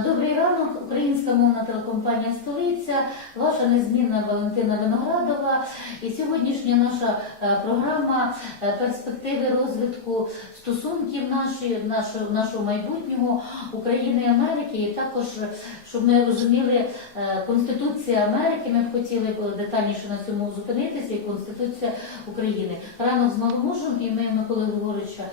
Добрий ранок, українська мовна телекомпанія Столиця, ваша незмінна Валентина Виноградова. І сьогоднішня наша е, програма е, перспективи розвитку стосунків наші, нашого, нашого майбутнього України і Америки. І також, е, щоб ми розуміли, Конституція Америки, ми б хотіли детальніше на цьому зупинитися, і Конституція України. Ранок з маломожем, і ми Миколи Григоровича.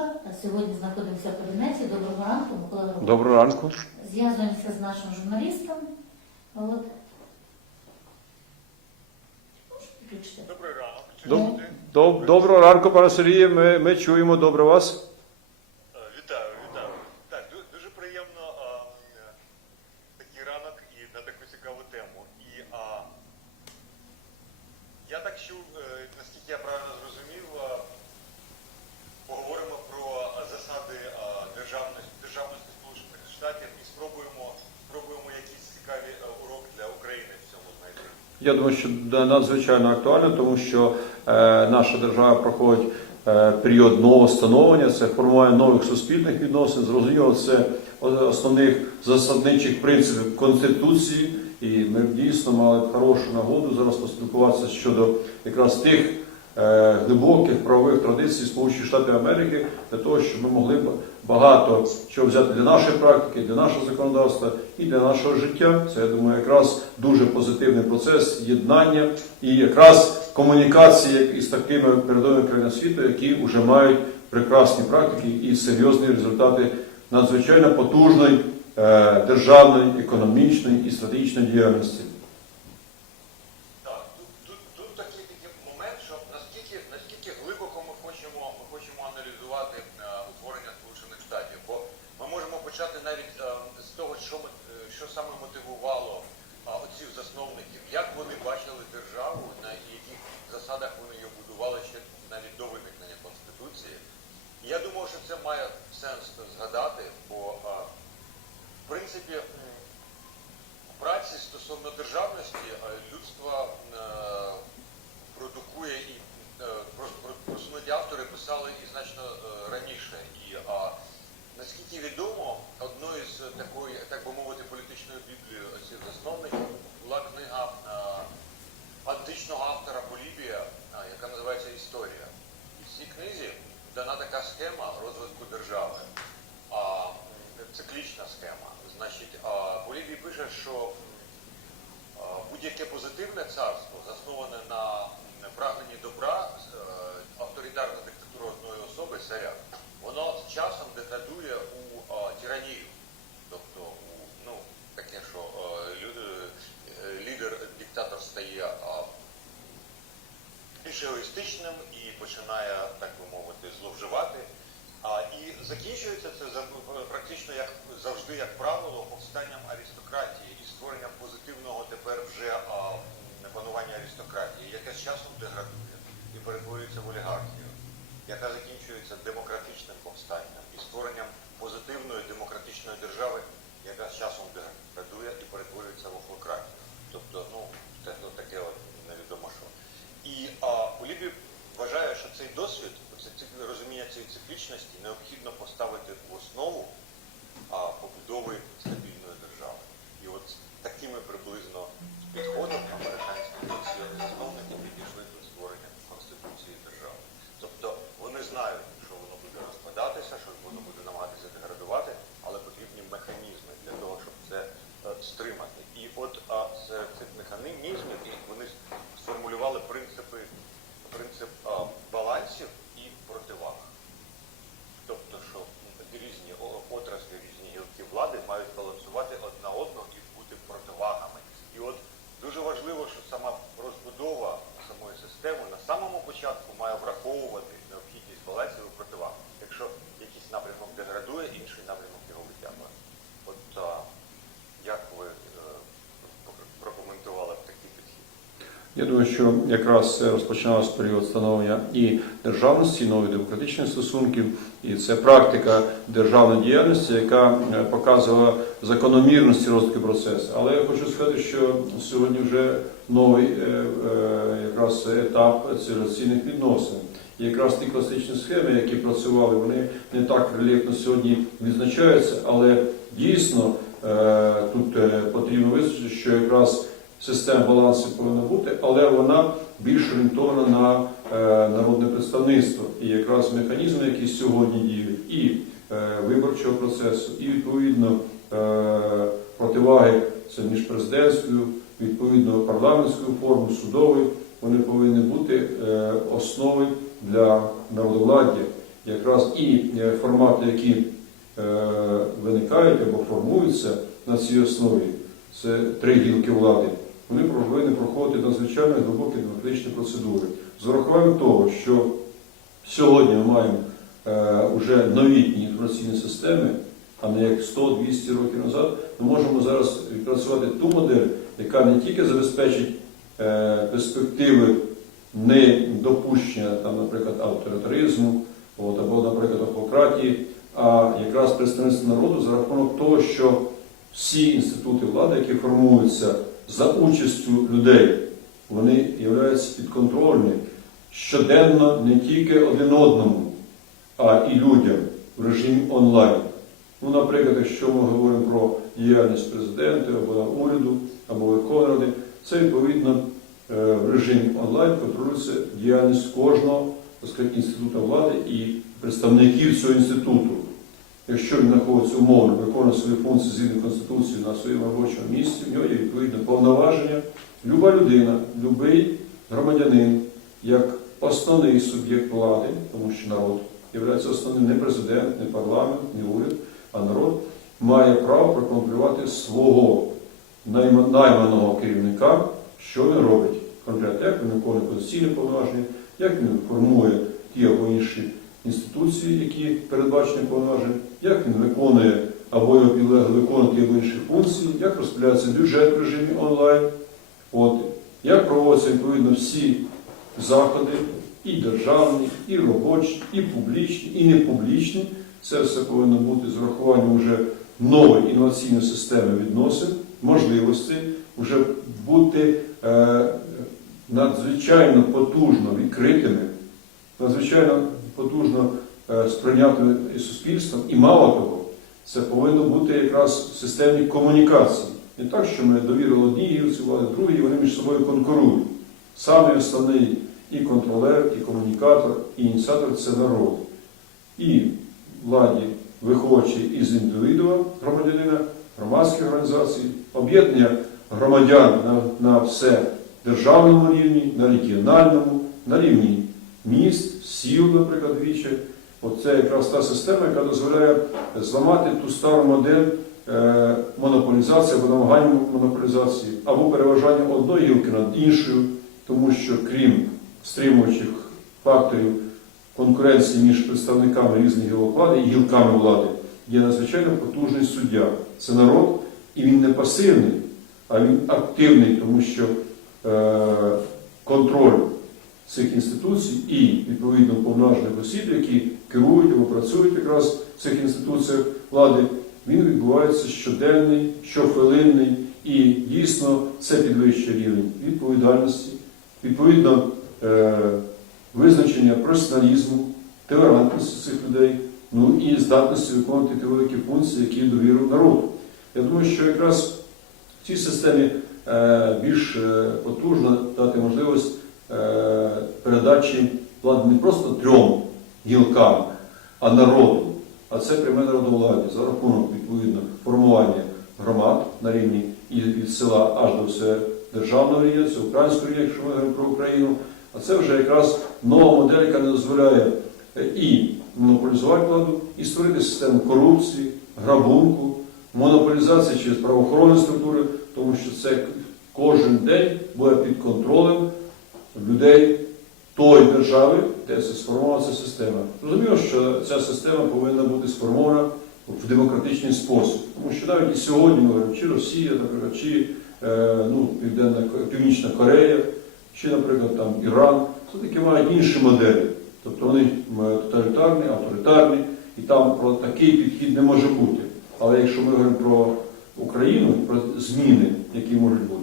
Е, Сьогодні знаходимося в кабінеті. Доброго ранку, Микола Григорович. Доброго ранку. Зв'язуємося з нашим журналістом. От. Можете підключити? Добрий ранок. Чи Доб- чути? доб- Доброго ранку, пане Сергію. Ми, ми чуємо добре вас. Е, Вітаю, вітаю. Так, ду- дуже приємно а, м, такий ранок і на таку цікаву тему. І а, я так чув, е, наскільки я правильно зрозумів, а, поговоримо про а, засади а, державності, державності Сполучених Штатів і спробуємо, спробуємо якісь цікаві а, уроки для України в цьому знайти. Я думаю, що надзвичайно актуально, тому що е, наша держава проходить е, період нового становлення, це формування нових суспільних відносин. Зрозуміло, це основних засадничих принципів Конституції, і ми дійсно мали хорошу нагоду зараз поспілкуватися щодо якраз тих глибоких правових традицій Сполучених Штатів Америки для того, щоб ми могли багато чого взяти для нашої практики, для нашого законодавства і для нашого життя. Це я думаю, якраз дуже позитивний процес єднання і якраз комунікації із такими передовими країнами світу, які вже мають прекрасні практики і серйозні результати надзвичайно потужної е, державної, економічної і стратегічної діяльності. Так, тут, тут, тут такий, такий момент, що наскільки, наскільки глибоко ми хочемо, ми хочемо аналізувати е, утворення Сполучених Штатів, бо ми можемо почати навіть е, з того, що, ми, е, що саме мотивувало е, отців засновників, як вони бачили державу, на яких засадах вони її будували ще навіть до виникнення Конституції. І я думаю, що це має сенс згадати, бо е, в принципі. м, в праці стосовно державності е, людство е, продукує і е, про- про- просунуті автори писали і значно е, раніше. І а, наскільки відомо, одною з такої, так би мовити, політичною біблією цих засновників була книга е, античного автора Полібія, е, яка називається Історія. І в цій книзі дана така схема розвитку держави. А, м, циклічна схема. Значить, а, Полібій пише, що а, будь-яке позитивне царство, засноване на прагненні добра, е, авторитарна диктатура одної особи, царя, воно з часом деградує у а, тиранію. Тобто, у, ну, таке, що е, е, лідер, диктатор стає а, більш егоїстичним і починає, так би мовити, зловживати. А, і закінчується це за- практично як завжди, як правило, повстанням аристократії і створенням позитивного тепер вже а, панування аристократії, яке з часом деградує і перетворюється в олігархію, яка закінчується демократичним повстанням і створенням позитивної демократичної держави, яка з часом деградує і перетворюється в охлократію. Тобто, ну, ну, таке от невідомо що. І а, Полібі вважає, що цей досвід, розуміння цієї циклічності необхідно поставити в основу побудови стабільної держави. І от з такими приблизно підходом американські отці засновники підійшли до створення Конституції держави. Тобто вони знають, що воно буде розпадатися, що воно буде намагатися деградувати, але потрібні механізми для того, щоб це е, стримати. І от а, серед цих механізмів і вони сформулювали принципи, принцип а, балансів і противаг. Тобто, що різні о- отраслі, різні гілки влади мають балансувати одна одну і бути противагами. І от дуже важливо, що сама розбудова самої системи на самому початку має враховувати необхідність балансів і противаг. Якщо якийсь напрямок деградує, інший напрямок його витягує. От а, як ви е, прокоментували прокоментували б такий підхід? Я думаю, що якраз це розпочиналося період становлення і державності, і нових демократичних стосунків, і це практика державної діяльності, яка е, показувала закономірності розвитку процесу. Але я хочу сказати, що сьогодні вже новий е, е, якраз етап цивілізаційних відносин. І якраз ті класичні схеми, які працювали, вони не так рельєфно сьогодні відзначаються, але дійсно тут потрібно визначити, що якраз система балансу повинна бути, але вона більш орієнтована на е, народне представництво. І якраз механізми, які сьогодні діють, і е, виборчого процесу, і відповідно е, противаги між президентською, відповідно парламентською формою, судовою, вони повинні бути основою для народовладдя. Якраз і формати, які виникають або формуються на цій основі, це три гілки влади, вони повинні проходити надзвичайно глибокі демократичні процедури. З урахуванням того, що сьогодні ми маємо е, вже новітні інформаційні системи, а не як 100-200 років назад, ми можемо зараз відпрацювати ту модель, яка не тільки забезпечить е, перспективи недопущення, там, наприклад, авторитаризму, от, або, наприклад, автократії, а якраз представництво народу за рахунок того, що всі інститути влади, які формуються за участю людей, вони являються підконтрольні щоденно не тільки один одному, а і людям в режимі онлайн. Ну, наприклад, якщо ми говоримо про діяльність президента або уряду, або Верховної Ради, це відповідно е, в режимі онлайн контролюється діяльність кожного інституту влади і представників цього інституту. Якщо він знаходиться умовно, виконує свої функції згідно Конституції на своєму робочому місці, в нього є відповідне повноваження. Люба людина, будь-який громадянин, як основний суб'єкт влади, тому що народ є основним не президент, не парламент, не уряд, а народ має право проконтролювати свого найманого керівника, що він робить конкретно, як він виконує конституційні повноваження, як він формує ті або інші інституції, які передбачені повноваження, як він виконує або його підлегло виконує ті або інші функції, як розподіляється бюджет в режимі онлайн, от, як проводяться відповідно всі заходи, і державні, і робочі, і публічні, і непублічні. Це все повинно бути з урахуванням вже нової інноваційної системи відносин, можливостей, вже бути е, надзвичайно потужно відкритими, надзвичайно потужно е, сприйнятими і суспільством, і мало того, це повинно бути якраз системні комунікації. Не так, що ми довірили одній гілці влади, другій, вони між собою конкурують. Саме основний і контролер, і комунікатор, і ініціатор це народ. І владі, виходячи із індивідуа громадянина, громадських організацій, об'єднання громадян на, на все державному рівні, на регіональному, на рівні міст, сіл, наприклад, віче. Оце якраз та система, яка дозволяє зламати ту стару модель е, монополізації або намагання монополізації, або переважання одної гілки над іншою, тому що крім стримуючих факторів конкуренції між представниками різних гілок влади і гілками влади, є надзвичайно потужний суддя. Це народ, і він не пасивний, а він активний, тому що е, контроль цих інституцій і відповідно повноважних осіб, які керують або працюють якраз в цих інституціях влади, він відбувається щоденний, щохвилинний, і дійсно це підвищує рівень відповідальності, відповідно е, визначення професіоналізму, толерантності цих людей, ну і здатності виконувати ті великі функції, які довірив народу. Я думаю, що якраз в цій системі е, більш е, потужно дати можливість передачі влади не просто трьом гілкам, а народу. А це пряме народовладдя за рахунок відповідно формування громад на рівні від села аж до державного рівня, це українського рівня, якщо ми говоримо про Україну. А це вже якраз нова модель, яка не дозволяє е, і монополізувати владу, і створити систему корупції, грабунку, монополізації через правоохоронні структури, тому що це кожен день буде під контролем людей тої держави, де ця система. Зрозуміло, що ця система повинна бути сформована в демократичний спосіб. Тому що навіть і сьогодні ми говоримо, чи Росія, наприклад, чи е, ну, Південна Північна Корея, чи, наприклад, там Іран, все-таки мають інші моделі. Тобто вони тоталітарні, авторитарні, і там про такий підхід не може бути. Але якщо ми говоримо про Україну, про зміни, які можуть бути,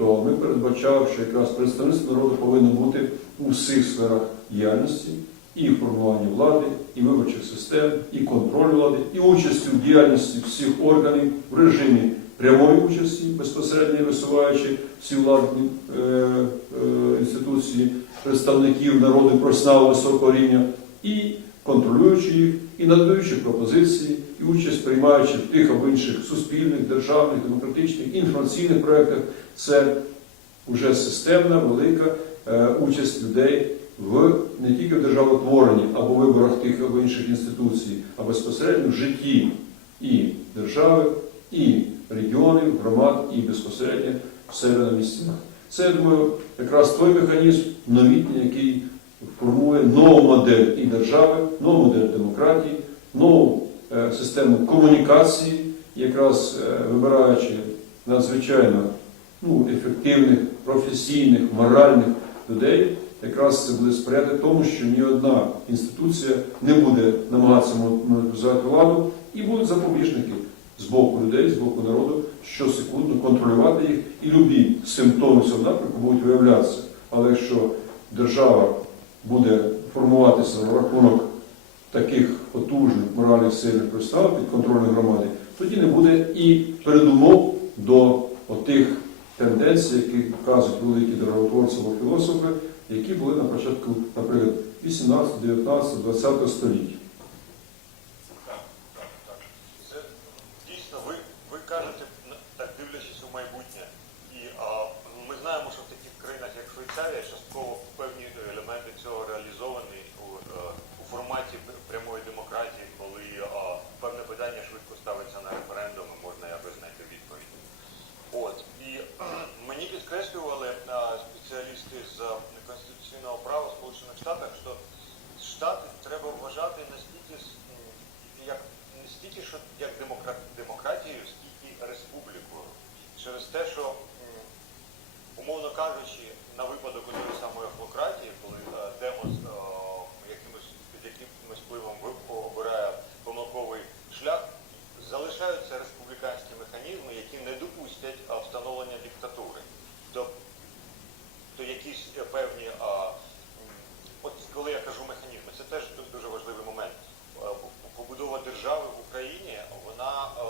то ми передбачали, що якраз представництво народу повинно бути у всіх сферах діяльності, і формування влади, і виборчих систем, і контроль влади, і участі в діяльності всіх органів в режимі прямої участі, безпосередньо висуваючи всі владні е, е, інституції, представників народу професіоналів високого рівня, і контролюючи їх, і надаючи пропозиції, і участь приймаючи в тих або інших суспільних, державних, демократичних, інформаційних проєктах, це вже системна, велика е, участь людей в не тільки в державотворенні або виборах тих або інших інституцій, а безпосередньо в житті і держави, і регіонів, громад, і безпосередньо в себе на місцях. Це, я думаю, якраз той механізм новітній, який формує нову модель і держави, нову модель демократії, нову систему комунікації, якраз е, вибираючи надзвичайно ну, ефективних, професійних, моральних людей, якраз це буде сприяти тому, що ні одна інституція не буде намагатися монополізувати владу і будуть запобіжники з боку людей, з боку народу, щосекундно контролювати їх, і любі симптоми цього напрямку будуть виявлятися. Але якщо держава буде формуватися за рахунок таких потужних моральних сильних представ під контролем громади, тоді не буде і передумов до отих тенденцій, які вказують великі державотворці або філософи, які були на початку, наприклад, 18, 19, 20 століття. Так, так, так. Це дійсно ви, ви кажете, н- так дивлячись у майбутнє. І а, ми знаємо, що в таких країнах, як Швейцарія, частково певні елементи цього реалізовані у, е, у форматі пр- прямої демократії, коли а, певне питання швидко ставиться на референдум і можна якось знайти відповідь. От і кхм, мені підкреслювали а, спеціалісти з конституційного права в Сполучених Штатах, що штати треба вважати настільки с- м, як не стільки, що як демократ, демократією, скільки республікою. Через те, що м, умовно кажучи, на випадок у тої самої автократії, коли е, демос е, якимось під якимось впливом ви- обирає помилковий шлях, залишаються республіканські механізми, які не допустять е, встановлення диктатури. Тобто то якісь е, певні, а, м, от коли я кажу механізми, це теж ду- дуже важливий момент. Е, по- Побудова держави в Україні, вона е,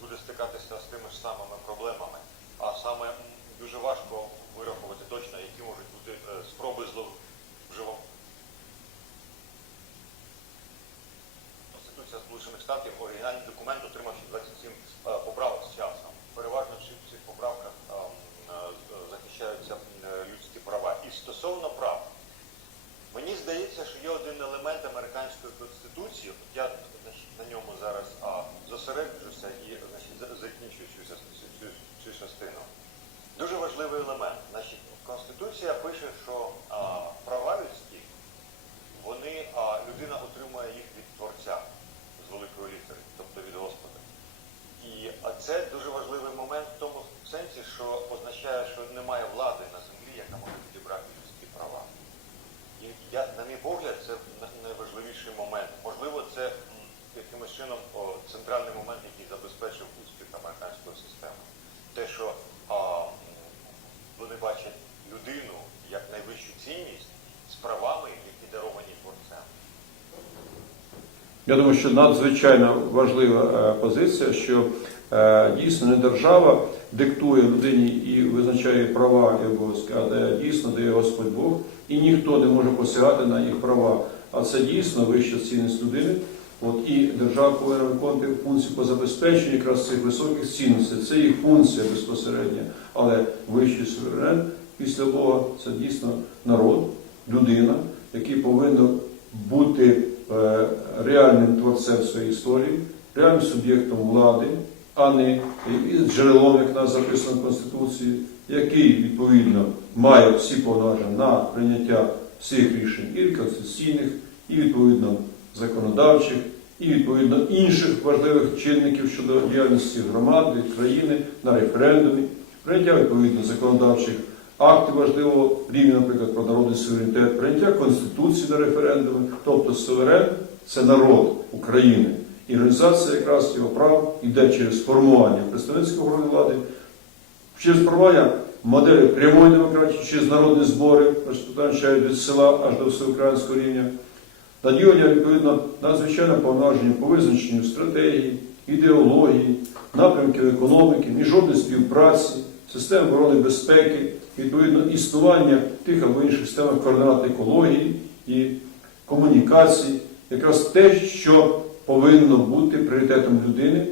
буде стикатися з тими ж самими проблемами. А саме м, дуже важко вирахувати точно, які можуть бути е, спроби зловживання. Конституція Сполучених Штатів оригінальний документ, отримавши 27 е, поправок з часом. Переважно в цих поправках е, м, е, захищаються м, е, людські права. І стосовно прав, мені здається, що є один елемент американської конституції. От Я значить, на ньому зараз а, зосереджуся і значить, за- закінчую цю, цю, цю, цю частину. Дуже важливий елемент. Значить, Конституція пише, що а, права людські вони а, людина отримує їх від творця з великої літери, тобто від Господа. І а це дуже важливий момент в тому сенсі, що означає, що немає влади на землі, яка може відібрати людські права. І я, на мій погляд, це на- найважливіший момент. Можливо, це м, якимось чином о, центральний момент, який забезпечив успіх американської системи. Те, що а, м, вони бачать людину як найвищу цінність з правами, які даровані творцем. Я думаю, що надзвичайно важлива е, позиція, що е, дійсно не держава диктує людині і визначає права і обов'язки, а дійсно дає Господь Бог, і ніхто не може посягати на їх права. А це дійсно вища цінність людини. От і держава повинна виконувати функцію по забезпеченню якраз цих високих цінностей. Це їх функція безпосередня. Але вищий суверен після Бога це дійсно народ, людина, який повинен бути е, реальним творцем своєї історії, реальним суб'єктом влади, а не джерелом, як нас записано в Конституції, який відповідно має всі повноваження на прийняття всіх рішень і конституційних, і відповідно законодавчих, і відповідно інших важливих чинників щодо діяльності громади, країни на референдумі, прийняття відповідно законодавчих актів важливого рівня, наприклад, про народний суверенітет, прийняття Конституції на референдуми, тобто суверен це народ України. І реалізація якраз його прав йде через формування представницького органу влади, через формування моделі прямої демократії через народні збори, розпочинаючи від села аж до всеукраїнського рівня, наділення відповідно надзвичайно повноваження по визначенню стратегії, ідеології, напрямків економіки, міжнародної співпраці, систем оборони безпеки, відповідно існування тих або інших систем координат екології і комунікації, якраз те, що повинно бути пріоритетом людини